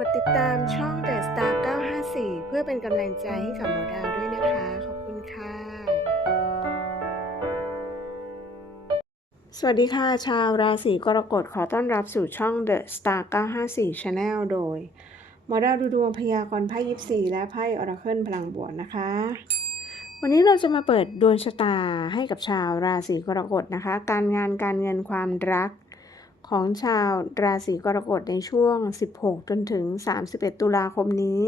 กดติดตามช่อง The Star 954 เพื่อเป็นกำลังใจให้กับหมอดาวด้วยนะคะ ขอบคุณค่ะ สวัสดีค่ะ ชาวราศีกรกฎขอต้อนรับสู่ช่อง The Star 954 Channel โดยหมอดาวดูดวงพยากรณ์ไพ่ยิปซีและไพ่อราเคิลพลังบวกนะคะ วันนี้เราจะมาเปิดดวงชะตาให้กับชาวราศีกรกฎนะคะ การงานการเงินความรัก ของชาวราศีกรกฎในช่วง 16 จนถึง 31 ตุลาคมนี้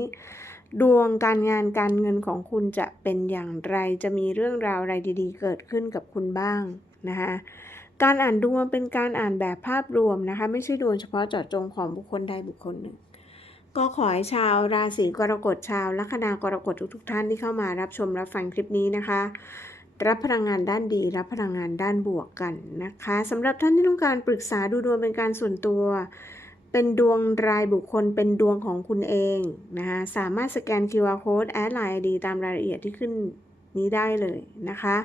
ดวงการงานการเงินของคุณจะเป็นอย่างไร จะมีเรื่องราวอะไรดี ๆ เกิดขึ้นกับคุณบ้างนะคะการอ่านดวงเป็นการอ่านแบบภาพรวมนะคะ ไม่ใช่ดวงเฉพาะเจาะจงของบุคคลใดบุคคลหนึ่ง ก็ขอให้ชาวราศีกรกฎชาวลัคนากรกฎทุกๆท่านที่เข้ามารับชมรับฟังคลิปนี้นะคะ รับพลังงานด้านดี รับพลังงานด้านบวกกันนะคะสำหรับท่านที่ต้องการปรึกษาดูดวงเป็นการส่วนตัว เป็นดวงรายบุคคลเป็นดวงของคุณเองนะคะสามารถสแกน QR code แอดไลน์ ID ตามรายละเอียดที่ขึ้นนี้ได้เลยนะคะ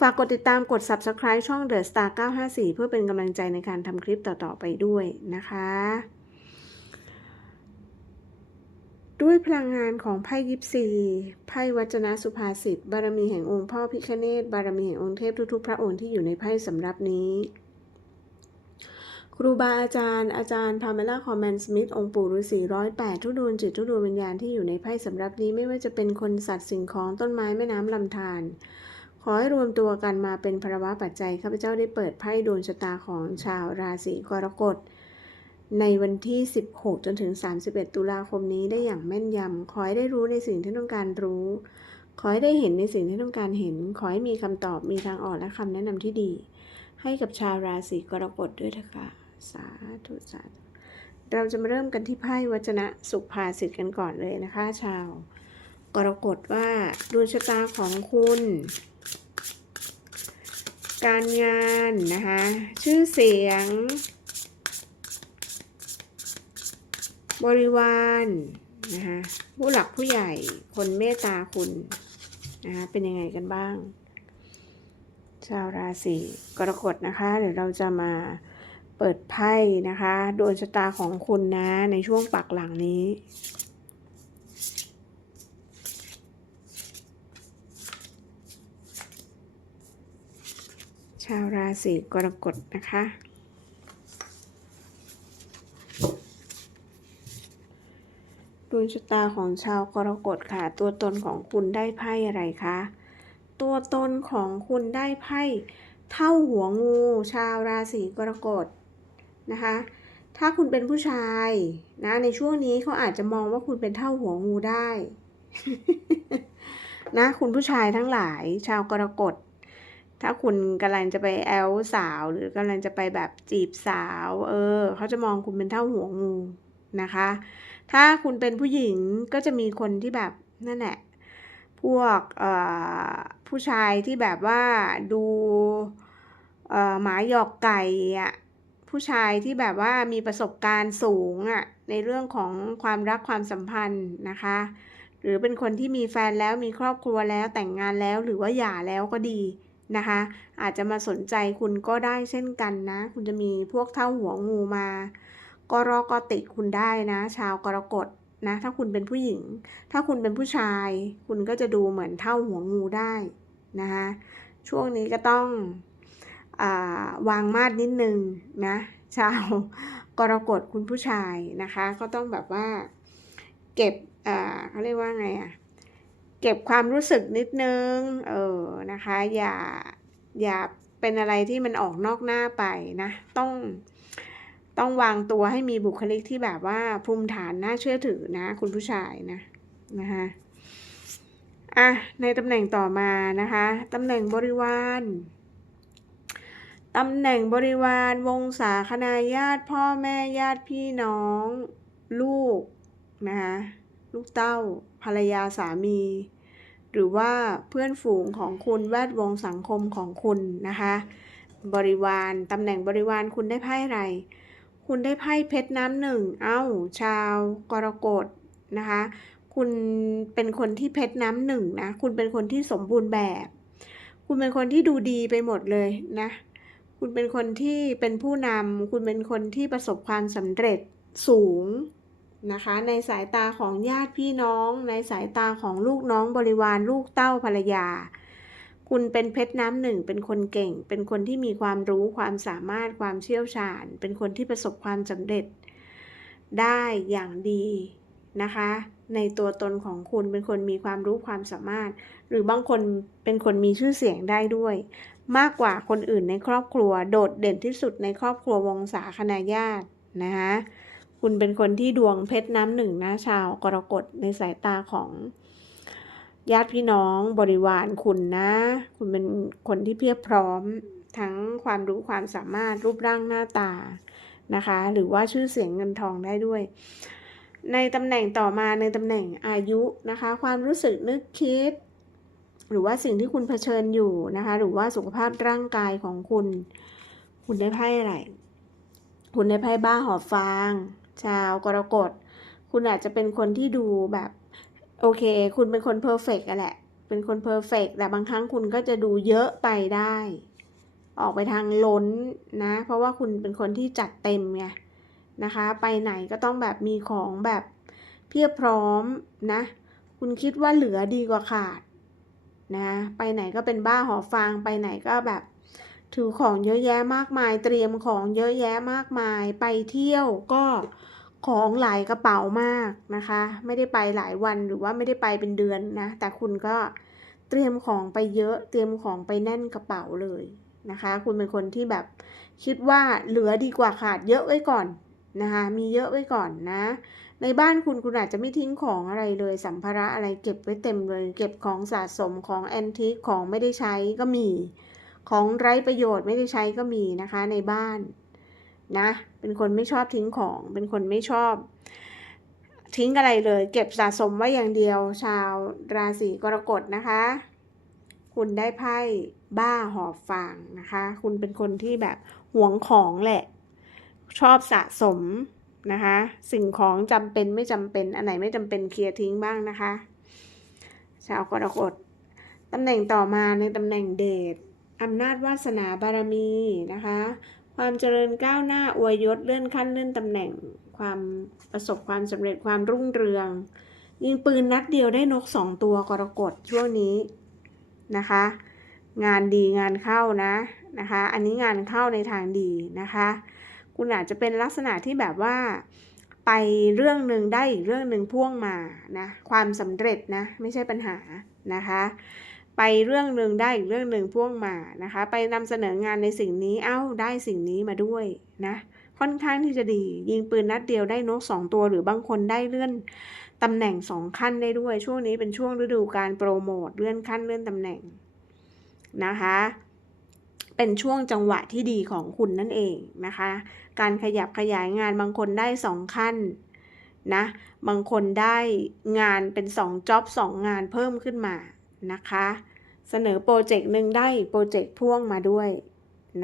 ฝากกดติดตามกด Subscribe ช่อง The Star 954 เพื่อเป็นกำลังใจในการทำคลิปต่อ ๆ ไปด้วยนะคะ ด้วยพลังงานของไพ่ยิปซีไพ่วัจนะสุภาษิตบารมีแห่งองค์พ่อพิคเนตบารมีแห่งองค์เทพทุกๆ พระองค์ที่อยู่ในไพ่สำรับนี้ ครูบาอาจารย์อาจารย์พาเมล่าคอมแมนสมิธองค์ปู่ฤาษีร้อยแปดทุดวงจิตทุดวงวิญญาณที่อยู่ในไพ่สำรับนี้ไม่ว่าจะเป็นคนสัตว์สิ่งของต้นไม้แม่น้ำลำธารขอให้รวมตัวกันมาเป็นพระวะปัจจัยข้าพเจ้าได้เปิดไพ่ดวงชะตาของชาวราศีกรกฎ ในวันที่ 16 จนถึง 31 ตุลาคมนี้ได้อย่างแม่นยำ ขอให้ได้รู้ในสิ่งที่ต้องการรู้ ขอให้ได้เห็นในสิ่งที่ต้องการเห็น ขอให้มีคำตอบ มีทางออกและคำแนะนำที่ดี ให้กับชาวราศีกรกฎด้วยเถอะค่ะสาธุสาธุเราจะมาเริ่มกันที่ไพ่วัจนะสุภาษิตกันก่อนเลยนะคะ ชาว กรกฎว่าดวงชะตาของคุณ การงานนะคะ ชื่อเสียง บริวารนะคะผู้หลักผู้ใหญ่คนเมตตาคุณนะคะเป็นยังไงกันบ้าง ชาวราศีกรกฎนะคะ เดี๋ยวเราจะมาเปิดไพ่นะคะดวงชะตาของคุณนะในช่วงปักหลังนี้ชาวราศีกรกฎนะคะ ดวงชะตาของชาวกรกฎค่ะ ตัวตนของคุณได้ไพ่อะไรคะ ตัวตนของคุณได้ไพ่เท่าหัวงู ชาวราศีกรกฎนะคะ ถ้าคุณเป็นผู้ชายนะในช่วงนี้เขาอาจจะมองว่าคุณเป็นเท่าหัวงูได้นะคุณผู้ชายทั้งหลาย ชาวกรกฎถ้าคุณกำลังจะไปแอลสาวหรือกำลังจะไปแบบจีบสาว เออเขาจะมองคุณเป็นเท่าหัวงูนะคะ ถ้าคุณเป็นผู้หญิงก็จะมีคนที่แบบนั่นแหละ พวกผู้ชายที่แบบว่าดูหมาหยอกไก่อะผู้ชายที่แบบว่ามีประสบการณ์สูงอะในเรื่องของความรักความสัมพันธ์นะคะ หรือเป็นคนที่มีแฟนแล้วมีครอบครัวแล้วแต่งงานแล้วหรือว่าหย่าแล้วก็ดีนะคะ อาจจะมาสนใจคุณก็ได้เช่นกันนะ คุณจะมีพวกเท่าหัวงูมา ก็รอก็ติคุณได้นะ ชาวกรกฎนะ ถ้าคุณเป็นผู้หญิง ถ้าคุณเป็นผู้ชาย คุณก็จะดูเหมือนเท่าหัวงูได้นะคะช่วงนี้ก็ต้องวางมาดนิดนึงนะ ชาวกรกฎคุณผู้ชายนะคะ ก็ต้องแบบว่าเก็บเขาเรียกว่าไงอะ่ะเก็บความรู้สึกนิดนึง เออนะคะ อย่าอย่าเป็นอะไรที่มันออกนอกหน้าไปนะ ต้อง ต้องวางตัวให้มีบุคลิกที่แบบว่าภูมิฐานน่าเชื่อถือนะ คุณผู้ชายนะนะคะอะในตำแหน่งต่อมานะคะตำแหน่งบริวารตำแหน่งบริวารวงศาคณาญาติพ่อแม่ญาติพี่น้อง ลูกนะคะลูกเต้าภรรยาสามี หรือว่าเพื่อนฝูงของคุณแวดวงสังคมของคุณนะคะ บริวารตำแหน่งบริวารคุณได้ไพ่อะไร คุณได้ไพ่เพชรน้ำหนึ่ง เอ้า ชาวกรกฎนะคะ คุณเป็นคนที่เพชรน้ำหนึ่งนะ คุณเป็นคนที่สมบูรณ์แบบ คุณเป็นคนที่ดูดีไปหมดเลยนะ คุณเป็นคนที่เป็นผู้นำ คุณเป็นคนที่ประสบความสำเร็จสูงนะคะ ในสายตาของญาติพี่น้อง ในสายตาของลูกน้องบริวารลูกเต้าภรรยา คุณเป็นเพชรน้ำหนึ่ง เป็นคนเก่ง เป็นคนที่มีความรู้ความสามารถความเชี่ยวชาญ เป็นคนที่ประสบความสำเร็จ ได้อย่างดีนะคะ ในตัวตนของคุณเป็นคนมีความรู้ความสามารถ หรือบางคนเป็นคนมีชื่อเสียงได้ด้วย มากกว่าคนอื่นในครอบครัว โดดเด่นที่สุดในครอบครัววงศาคณาญาตินะคะคุณเป็นคนที่ดวงเพชรน้ำหนึ่งนะชาวกรกฎในสายตาของ ญาติพี่น้องบริวารคุณนะ คุณเป็นคนที่เพียบพร้อมทั้งความรู้ความสามารถรูปร่างหน้าตานะคะ หรือว่าชื่อเสียงเงินทองได้ด้วย ในตำแหน่งต่อมาในตำแหน่งอายุนะคะ ความรู้สึกนึกคิด หรือว่าสิ่งที่คุณเผชิญอยู่นะคะ หรือว่าสุขภาพร่างกายของคุณ คุณได้ไพ่อะไร คุณได้ไพ่บ้าหอบฟาง ชาวกรกฎ คุณอาจจะเป็นคนที่ดูแบบ โอเค คุณเป็นคนเพอร์เฟกต์อะแหละ เป็นคนเพอร์เฟกต์แต่บางครั้งคุณก็จะดูเยอะไปได้ ออกไปทางล้นนะ เพราะว่าคุณเป็นคนที่จัดเต็มไงนะคะ ไปไหนก็ต้องแบบมีของแบบเพียบพร้อมนะ คุณคิดว่าเหลือดีกว่าขาดนะ ไปไหนก็เป็นบ้าหอฟางไปไหนก็แบบ ถือของเยอะแยะมากมาย เตรียมของเยอะแยะมากมาย ไปเที่ยวก็ ของหลายกระเป๋ามากนะคะ ไม่ได้ไปหลายวันหรือว่าไม่ได้ไปเป็นเดือนนะ แต่คุณก็เตรียมของไปเยอะ เตรียมของไปแน่นกระเป๋าเลยนะคะ คุณเป็นคนที่แบบคิดว่าเหลือดีกว่าขาดเยอะไว้ก่อนนะคะ มีเยอะไว้ก่อนนะ ในบ้านคุณคุณอาจจะไม่ทิ้งของอะไรเลย สัมภาระอะไรเก็บไว้เต็มเลย เก็บของสะสมของแอนทิคของไม่ได้ใช้ก็มี ของไร้ประโยชน์ไม่ได้ใช้ก็มีนะคะในบ้าน นะ เป็นคนไม่ชอบทิ้งของ เป็นคนไม่ชอบ ทิ้งอะไรเลย เก็บสะสมไว้อย่างเดียว ชาวราศีกรกฎนะคะ คุณได้ไพ่บ้าหอบฟางนะคะ คุณเป็นคนที่แบบหวงของแหละ ชอบสะสมนะคะ สิ่งของจำเป็นไม่จำเป็น อันไหนไม่จำเป็นเคลียร์ทิ้งบ้างนะคะ ชาวกรกฎตำแหน่งต่อมาในตำแหน่งเดชอำนาจวาสนาบารมีนะคะ ความเจริญก้าวหน้าอวยยศเลื่อนขั้นเลื่อนตำแหน่ง ความประสบความสำเร็จความรุ่งเรือง ยิงปืนนัดเดียวได้นกสองตัวกรกฎช่วงนี้นะคะ งานดีงานเข้านะนะคะ อันนี้งานเข้าในทางดีนะคะ คุณอาจจะเป็นลักษณะที่แบบว่าไปเรื่องหนึ่งได้อีกเรื่องหนึ่งพ่วงมานะความสำเร็จนะไม่ใช่ปัญหานะคะ ไปเรื่องหนึ่งได้อีกเรื่องหนึ่งพ่วงมานะคะ ไปนำเสนองานในสิ่งนี้เอ้าได้สิ่งนี้มาด้วยนะค่อนข้างที่จะดี ยิงปืนนัดเดียวได้นกสองตัว หรือบางคนได้เลื่อนตำแหน่งสองขั้นได้ด้วย ช่วงนี้เป็นช่วงฤดูการโปรโมทเลื่อนขั้นเลื่อนตำแหน่งนะคะ เป็นช่วงจังหวะที่ดีของคุณนั่นเองนะคะ การขยับขยายงานบางคนได้สองขั้นนะ บางคนได้งานเป็นสองจ็อบสองงานเพิ่มขึ้นมา นะคะ เสนอโปรเจกต์หนึ่งได้โปรเจกต์พ่วงมาด้วย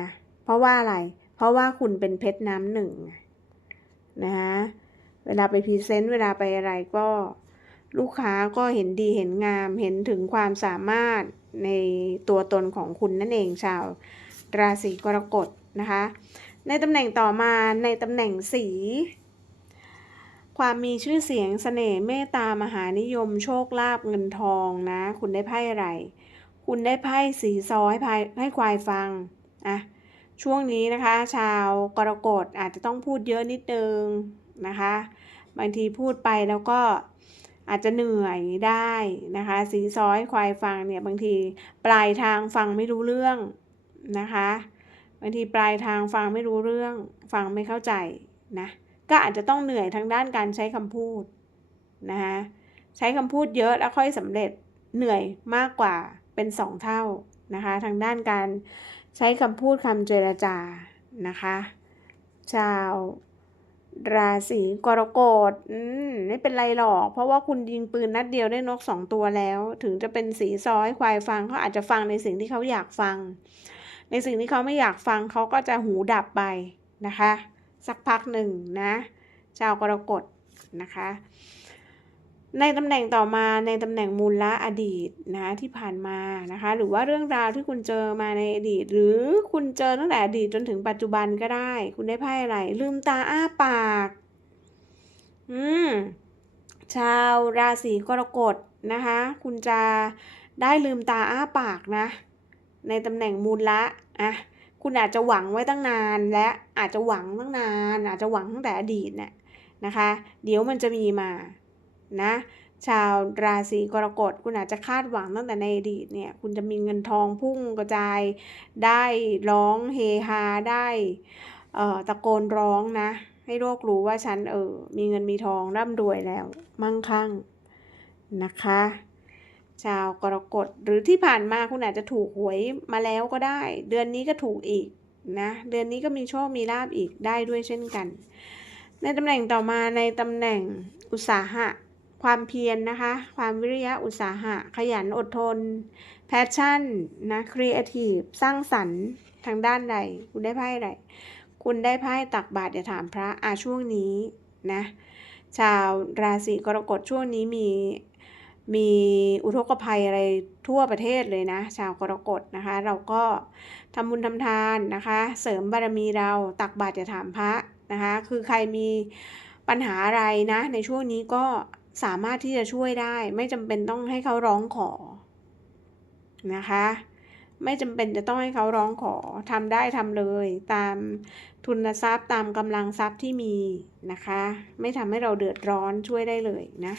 นะเพราะว่าอะไรเพราะว่าคุณเป็นเพชรน้ำหนึ่งนะเวลาไปพรีเซนต์เวลาไปอะไรก็ลูกค้าก็เห็นดีเห็นงามเห็นถึงความสามารถในตัวตนของคุณนั่นเองชาวราศีกรกฎนะคะ ในตำแหน่งต่อมาในตำแหน่งสี ความมีชื่อเสียงเสน่ห์เมตตามหานิยมโชคลาภเงินทองนะ คุณได้ไพ่อะไร คุณได้ไพ่สีซอให้พายให้ควายฟังอะช่วงนี้นะคะ ชาวกรกฎอาจจะต้องพูดเยอะนิดนึงนะคะ บางทีพูดไปแล้วก็อาจจะเหนื่อยได้นะคะ สีซอยควายฟังเนี่ยบางทีปลายทางฟังไม่รู้เรื่องนะคะ บางทีปลายทางฟังไม่รู้เรื่อง ฟังไม่เข้าใจนะ ก็อาจจะต้องเหนื่อยทางด้านการใช้คำพูดนะคะใช้คำพูดเยอะแล้วค่อยสำเร็จเหนื่อยมากกว่าเป็นสองเท่านะคะทางด้านการใช้คำพูดคำเจรจานะคะชาวราศีกรกฎอืมไม่เป็นไรหรอก เพราะว่าคุณยิงปืนนัดเดียวได้นกสองตัวแล้ว ถึงจะเป็นสีซอยควายฟังเขาอาจจะฟังในสิ่งที่เขาอยากฟัง ในสิ่งที่เขาไม่อยากฟังเขาก็จะหูดับไปนะคะ สักพักหนึ่งนะชาวกรกฎนะคะ ในตำแหน่งต่อมาในตำแหน่งมูลละอดีตนะที่ผ่านมานะคะ หรือว่าเรื่องราวที่คุณเจอมาในอดีต หรือคุณเจอตั้งแต่อดีตจนถึงปัจจุบันก็ได้ คุณได้ไพ่อะไร ลืมตาอ้าปากอืมชาวราศีกรกฎนะคะ คุณจะได้ลืมตาอ้าปากนะ ในตำแหน่งมูลละอะ คุณอาจจะหวังไว้ตั้งนาน และอาจจะหวังตั้งนาน อาจจะหวังตั้งแต่อดีตเนี่ยนะคะ เดี๋ยวมันจะมีมานะชาวราศีกรกฎคุณอาจจะคาดหวังตั้งแต่ในอดีตเนี่ย คุณจะมีเงินทองพุ่งกระจาย ได้ร้องเฮฮาได้ตะโกนร้องนะ ให้โลกรู้ว่าฉันเออมีเงินมีทองร่ำรวยแล้วมั่งคั่งนะคะ ชาวกรกฎหรือที่ผ่านมาคุณอาจจะถูกหวยมาแล้วก็ได้ เดือนนี้ก็ถูกอีกนะเดือนนี้ก็มีโชคมีลาบอีกได้ด้วยเช่นกัน ในตำแหน่งต่อมาในตำแหน่งอุตสาหะ ความเพียรนนะคะ ความวิริยะอุตสาหะ ขยันอดทนแพชชั่นนะครีเอทีฟสร้างสรรค์ทางด้านใด คุณได้ไพ่อะไรคุณได้ไพ่ตักบาตรอย่าถามพระอาช่วงนี้นะชาวราศีกรกฎช่วงนี้มี มีอุทกภัยอะไรทั่วประเทศเลยนะ ชาวกรกฎนะคะ เราก็ทำบุญทำทานนะคะ เสริมบารมีเราตักบาตรอย่าถามพระนะคะ คือใครมีปัญหาอะไรนะ ในช่วงนี้ก็สามารถที่จะช่วยได้ ไม่จำเป็นต้องให้เขาร้องขอนะคะ ไม่จำเป็นจะต้องให้เขาร้องขอทำได้ทำเลย ตามทุนทรัพย์ตามกำลังทรัพย์ที่มีนะคะ ไม่ทำให้เราเดือดร้อนช่วยได้เลยนะ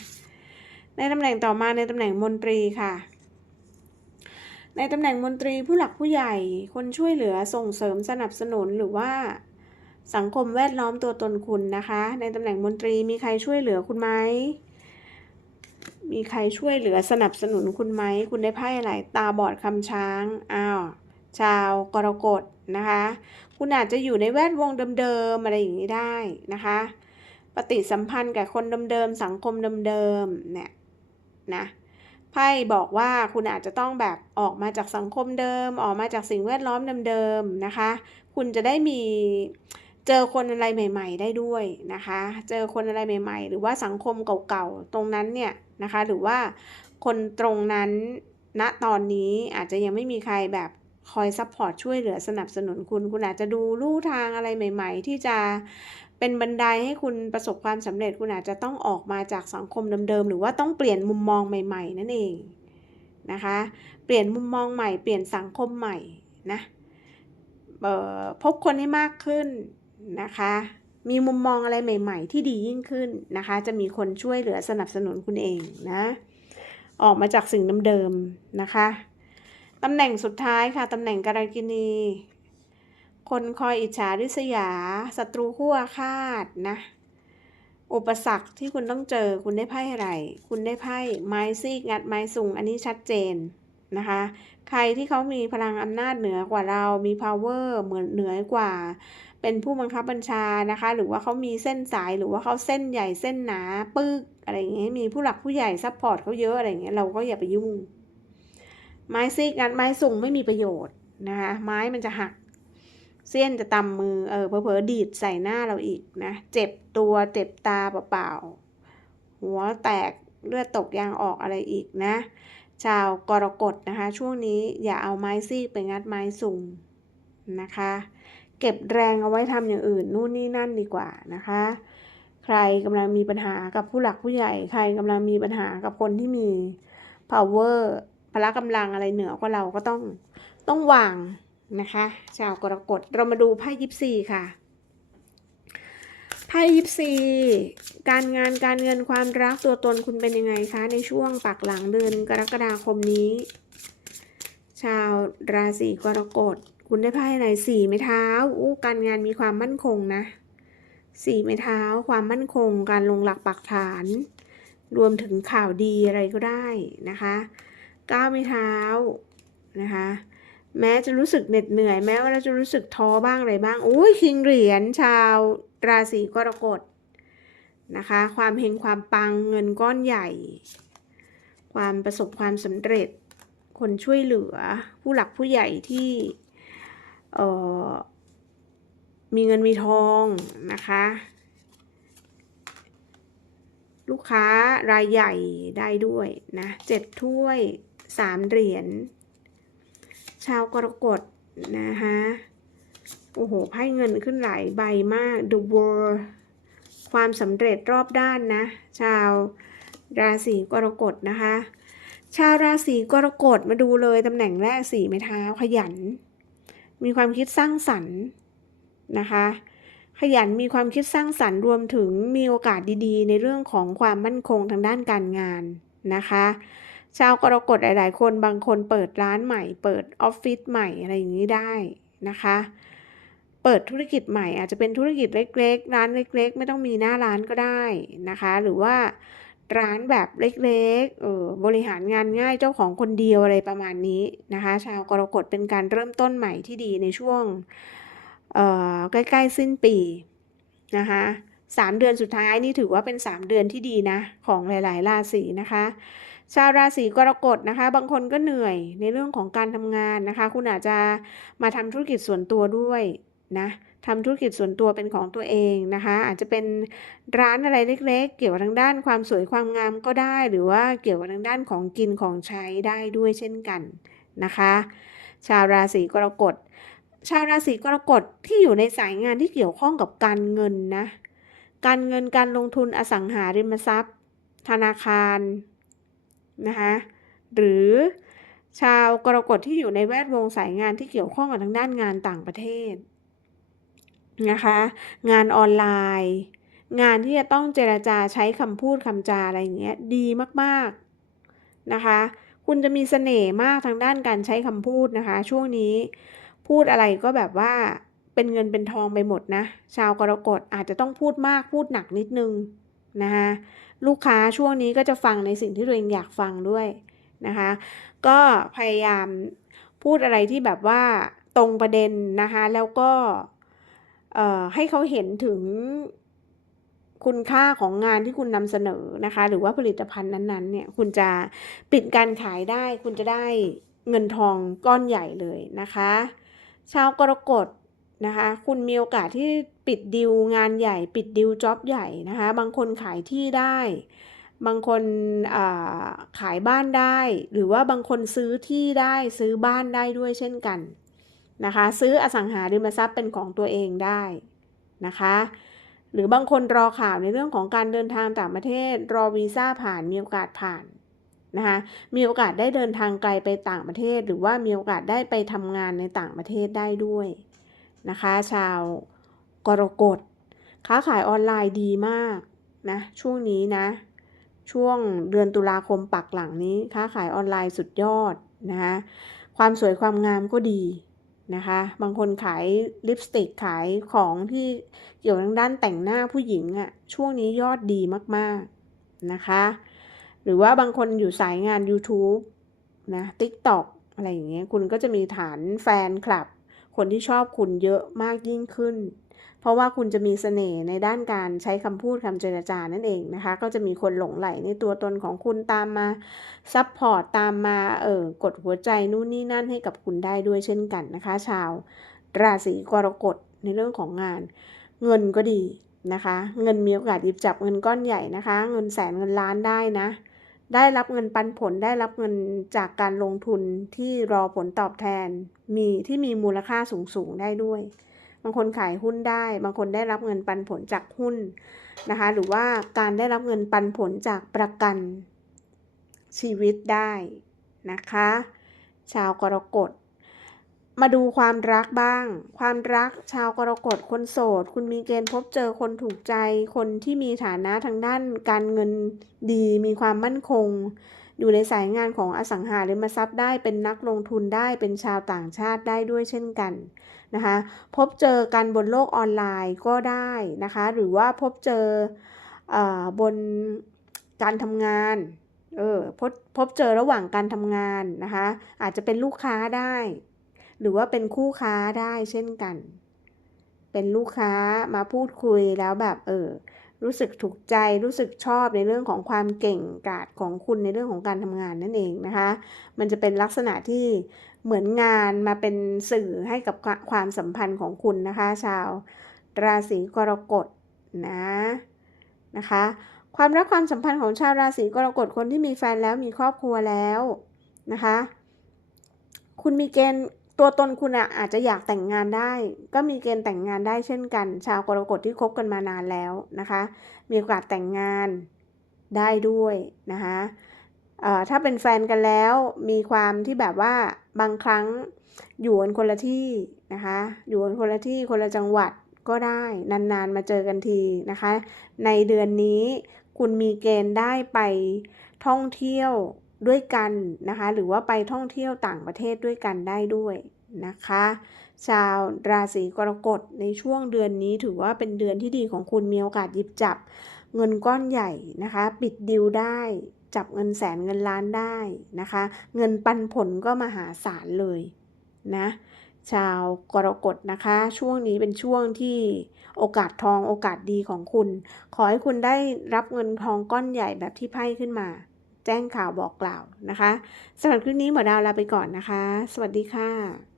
ในตำแหน่งต่อมาในตำแหน่งมนตรีค่ะ ในตำแหน่งมนตรีผู้หลักผู้ใหญ่คนช่วยเหลือส่งเสริมสนับสนุนหรือว่าสังคมแวดล้อมตัวตนคุณนะคะ ในตำแหน่งมนตรีมีใครช่วยเหลือคุณไหมมีใครช่วยเหลือสนับสนุนคุณไหม คุณได้ไพ่อะไรตาบอดคำช้างอ้าวชาวกรกฎนะคะ คุณอาจจะอยู่ในแวดวงเดิมๆอะไรอย่างนี้ได้นะคะ ปฏิสัมพันธ์กับคนเดิมๆสังคมเดิมๆเนี่ย นะไพ่บอกว่าคุณอาจจะต้องแบบออกมาจากสังคมเดิม ออกมาจากสิ่งแวดล้อมเดิมๆนะคะ คุณจะได้มีเจอคนอะไรใหม่ ๆ ได้ด้วยนะคะ เจอคนอะไรใหม่ ๆ หรือว่าสังคมเก่าๆตรงนั้นเนี่ยนะคะ หรือว่าคนตรงนั้นณตอนนี้อาจจะยังไม่มีใครแบบ คอยซัพพอร์ตช่วยเหลือสนับสนุนคุณ คุณอาจจะดูลู่ทางอะไรใหม่ ๆ ที่จะเป็นบันไดให้คุณประสบความสำเร็จ คุณอาจจะต้องออกมาจากสังคมเดิมๆ หรือว่าต้องเปลี่ยนมุมมองใหม่ ๆ นั่นเองนะคะ เปลี่ยนมุมมองใหม่ เปลี่ยนสังคมใหม่นะพบคนให้มากขึ้นนะคะ มีมุมมองอะไรใหม่ ๆ ที่ดียิ่งขึ้นนะคะ จะมีคนช่วยเหลือสนับสนุนคุณเองนะ ออกมาจากสิ่งเดิมๆนะคะ ตำแหน่งสุดท้ายค่ะ ตำแหน่งการากินี คนคอยอิจฉาริษยาศัตรูคู่อาฆาตนะ อุปสรรคที่คุณต้องเจอคุณได้ไพ่อะไร คุณได้ไพ่ไม้ซีกงัดไม้สูงอันนี้ชัดเจนนะคะ ใครที่เขามีพลังอำนาจเหนือกว่าเรามี power เหมือนเหนือกว่า เป็นผู้บังคับบัญชานะคะ หรือว่าเขามีเส้นสายหรือว่าเขาเส้นใหญ่เส้นหนา ปึกอะไรอย่างเงี้ยมีผู้หลักผู้ใหญ่ซัพพอร์ตเขาเยอะอะไรอย่างเงี้ยเราก็อย่าไปยุ่ง ไม้ซีกงัดไม้สูงไม่มีประโยชน์นะคะไม้มันจะหัก เส้นจะตำมือเออเผลอๆดีดใส่หน้าเราอีกนะ เจ็บตัวเจ็บตาเปล่าๆหัวแตกเลือดตกยางออกอะไรอีกนะ ชาวกรกฎนะคะ ช่วงนี้อย่าเอาไม้ซีกไปงัดไม้สูงนะคะ เก็บแรงเอาไว้ทำอย่างอื่นนู่นนี่นั่นดีกว่านะคะ ใครกำลังมีปัญหากับผู้หลักผู้ใหญ่ ใครกำลังมีปัญหากับคนที่มี power พละกำลังอะไรเหนือกว่าเราก็ต้องต้องวางนะคะ ชาวกรกฎเรามาดูไพ่ยิปซีค่ะไพ่ยิปซีการงานการเงินความรักตัวตนคุณเป็นยังไงคะ ในช่วงปักหลังเดือนกรกฎาคมนี้ ชาวราศีกรกฎคุณได้ไพ่ไหนสี่ไม้เท้าอู้การงานมีความมั่นคงนะสี่ไม้เท้า ความมั่นคง การลงหลักปักฐาน รวมถึงข่าวดีอะไรก็ได้นะคะ ก้าวไม้เท้านะคะ แม้จะรู้สึกเหน็ดเหนื่อย แม้ว่าเราจะรู้สึกท้อบ้างอะไรบ้างโอ้ยคิงเหรียญชาวราศีกรกฎนะคะ ความเฮงความปังเงินก้อนใหญ่ ความประสบความสำเร็จ คนช่วยเหลือ ผู้หลักผู้ใหญ่ที่เอ่อมีเงินมีทองนะคะ ลูกค้ารายใหญ่ได้ด้วยนะเจ็ดถ้วย สามเหรียญ ชาวกรกฎนะคะโอ้โหไพ่เงินขึ้นหลายใบมาก The World ความสำเร็จรอบด้านนะ ชาวราศีกรกฎนะคะ ชาวราศีกรกฎมาดูเลยตำแหน่งแรกสี่ไม้เท้าขยัน มีความคิดสร้างสรรค์นะคะ ขยันมีความคิดสร้างสรรค์รวมถึงมีโอกาสดีๆ ในเรื่องของความมั่นคงทางด้านการงานนะคะ ชาวกรกฎหลาย ๆ คนบางคนเปิดร้านใหม่ เปิดออฟฟิศใหม่อะไรอย่างนี้ได้นะคะ เปิดธุรกิจใหม่อาจจะเป็นธุรกิจเล็ก ๆ ร้านเล็ก ๆ ไม่ต้องมีหน้าร้านก็ได้นะคะ หรือว่าร้านแบบเล็กๆเออบริหารงานง่ายเจ้าของคนเดียวอะไรประมาณนี้นะคะ ชาวกรกฎเป็นการเริ่มต้นใหม่ที่ดีในช่วงออใกล้ๆสิ้นปีนะคะสามเดือนสุดท้ายนี่ถือว่าเป็นสามเดือนที่ดีนะ ของหลาย ๆ ราศีนะคะ ชาวราศีกรกฎนะคะ บางคนก็เหนื่อยในเรื่องของการทำงานนะคะ คุณอาจจะมาทำธุรกิจส่วนตัวด้วยนะทำธุรกิจส่วนตัวเป็นของตัวเองนะคะ อาจจะเป็นร้านอะไรเล็ก ๆ เกี่ยวกับทางด้านความสวยความงามก็ได้ หรือว่าเกี่ยวกับทางด้านของกินของใช้ได้ด้วยเช่นกันนะคะ ชาวราศีกรกฎ ชาวราศีกรกฎที่อยู่ในสายงานที่เกี่ยวข้องกับการเงินนะ การเงินการลงทุนอสังหาริมทรัพย์ ธนาคาร นะคะหรือชาวกรกฎที่อยู่ในแวดวงสายงานที่เกี่ยวข้องกับทางด้านงานต่างประเทศนะคะงานออนไลน์ งานที่จะต้องเจราจาใช้คำพูดคำจาอะไรอย่างเงี้ยดีมากๆนะคะคุณจะมีเสน่ห์มากทางด้านการใช้คำพูดนะคะ ช่วงนี้พูดอะไรก็แบบว่าเป็นเงินเป็นทองไปหมดนะ ชาวกรกฎอาจจะต้องพูดมากพูดหนักนิดนึง นะคะลูกค้าช่วงนี้ก็จะฟังในสิ่งที่ตัวเองอยากฟังด้วยนะคะก็พยายามพูดอะไรที่แบบว่าตรงประเด็นนะคะแล้วก็ให้เขาเห็นถึงคุณค่าของงานที่คุณนำเสนอนะคะ หรือว่าผลิตภัณฑ์นั้นๆเนี่ยคุณจะปิดการขายได้ คุณจะได้เงินทองก้อนใหญ่เลยนะคะ ชาวกรกฎ นะคะ คุณมีโอกาสที่ปิดดิวงานใหญ่ ปิดดิวจ็อบใหญ่นะคะ บางคนขายที่ได้ บางคนขายบ้านได้ หรือว่าบางคนซื้อที่ได้ซื้อบ้านได้ด้วยเช่นกันนะคะ ซื้ออสังหาริมทรัพย์เป็นของตัวเองได้นะคะ หรือบางคนรอข่าวในเรื่องของการเดินทางต่างประเทศ รอวีซ่าผ่านมีโอกาสผ่านนะคะมีโอกาสได้เดินทางไกลไปต่างประเทศ หรือว่ามีโอกาสได้ไปทำงานในต่างประเทศได้ด้วย นะคะ ชาวกรกฎค้าขายออนไลน์ดีมากนะช่วงนี้นะ ช่วงเดือนตุลาคมปักหลังนี้ค้าขายออนไลน์สุดยอดนะคะความสวยความงามก็ดีนะคะ บางคนขายลิปสติกขายของที่เกี่ยวกับด้านแต่งหน้าผู้หญิงอะ่ะช่วงนี้ยอดดีมากๆนะคะ หรือว่าบางคนอยู่สายงาน YouTube นะ TikTok อะไรอย่างเงี้ยคุณก็จะมีฐานแฟนคลับ คนที่ชอบคุณเยอะมากยิ่งขึ้น เพราะว่าคุณจะมีเสน่ห์ในด้านการใช้คำพูดคำเจรจานั่นเองนะคะ ก็จะมีคนหลงไหลในตัวตนของคุณตามมาซับพอร์ตตามมาเออกดหัวใจนู่นนี่นั่นให้กับคุณได้ด้วยเช่นกันนะคะ ชาว ราศีกรกฎในเรื่องของงาน เงินก็ดีนะคะ เงินมีโอกาสหยิบจับเงินก้อนใหญ่นะคะ เงินแสนเงินล้านได้นะ ได้รับเงินปันผลได้รับเงินจากการลงทุนที่รอผลตอบแทน มีที่มีมูลค่าสูงสูงได้ด้วย บางคนขายหุ้นได้ บางคนได้รับเงินปันผลจากหุ้นนะคะ หรือว่าการได้รับเงินปันผลจากประกันชีวิตได้นะคะ ชาวกรกฎ มาดูความรักบ้าง ความรักชาวกรกฎคนโสด คุณมีเกณฑ์พบเจอคนถูกใจ คนที่มีฐานะทางด้านการเงินดี มีความมั่นคง อยู่ในสายงานของอสังหาริมทรัพย์ได้ เป็นนักลงทุนได้ เป็นชาวต่างชาติได้ด้วยเช่นกันนะคะ พบเจอกันบนโลกออนไลน์ก็ได้นะคะ หรือว่าพบเจออบนการทำงาน เออพบพบเจอระหว่างการทำงานนะคะ อาจจะเป็นลูกค้าได้ หรือว่าเป็นคู่ค้าได้เช่นกัน เป็นลูกค้ามาพูดคุยแล้วแบบเออรู้สึกถูกใจรู้สึกชอบในเรื่องของความเก่งกาจของคุณในเรื่องของการทำงานนั่นเองนะคะ มันจะเป็นลักษณะที่เหมือนงานมาเป็นสื่อให้กับความสัมพันธ์ของคุณนะคะ ชาวราศีกรกฎนะนะคะ ความรักความสัมพันธ์ของชาวราศีกรกฎคนที่มีแฟนแล้วมีครอบครัวแล้วนะคะ คุณมีเกณฑ์ ตัวตนคุณอะอาจจะอยากแต่งงานได้ ก็มีเกณฑ์แต่งงานได้เช่นกัน ชาวกรกฎที่คบกันมานานแล้วนะคะ มีโอกาสแต่งงานได้ด้วยนะคะถ้าเป็นแฟนกันแล้วมีความที่แบบว่าบางครั้งอยู่กันคนละที่นะคะ อยู่กันคนละที่คนละจังหวัดก็ได้นานๆมาเจอกันทีนะคะ ในเดือนนี้คุณมีเกณฑ์ได้ไปท่องเที่ยว ด้วยกันนะคะ หรือว่าไปท่องเที่ยวต่างประเทศด้วยกันได้ด้วยนะคะ ชาวราศีกรกฎในช่วงเดือนนี้ถือว่าเป็นเดือนที่ดีของคุณมีโอกาสหยิบจับ เงินก้อนใหญ่นะคะ ปิดดิวได้จับเงินแสนเงินล้านได้นะคะ เงินปันผลก็มหาศาลเลยนะชาวกรกฎนะคะ ช่วงนี้เป็นช่วงที่โอกาสทองโอกาสดีของคุณ ขอให้คุณได้รับเงินทองก้อนใหญ่แบบที่ไพ่ขึ้นมา แจ้งข่าวบอกกล่าวนะคะสำหรับคลิปนี้หมอดาวลาไปก่อนนะคะ สวัสดีค่ะ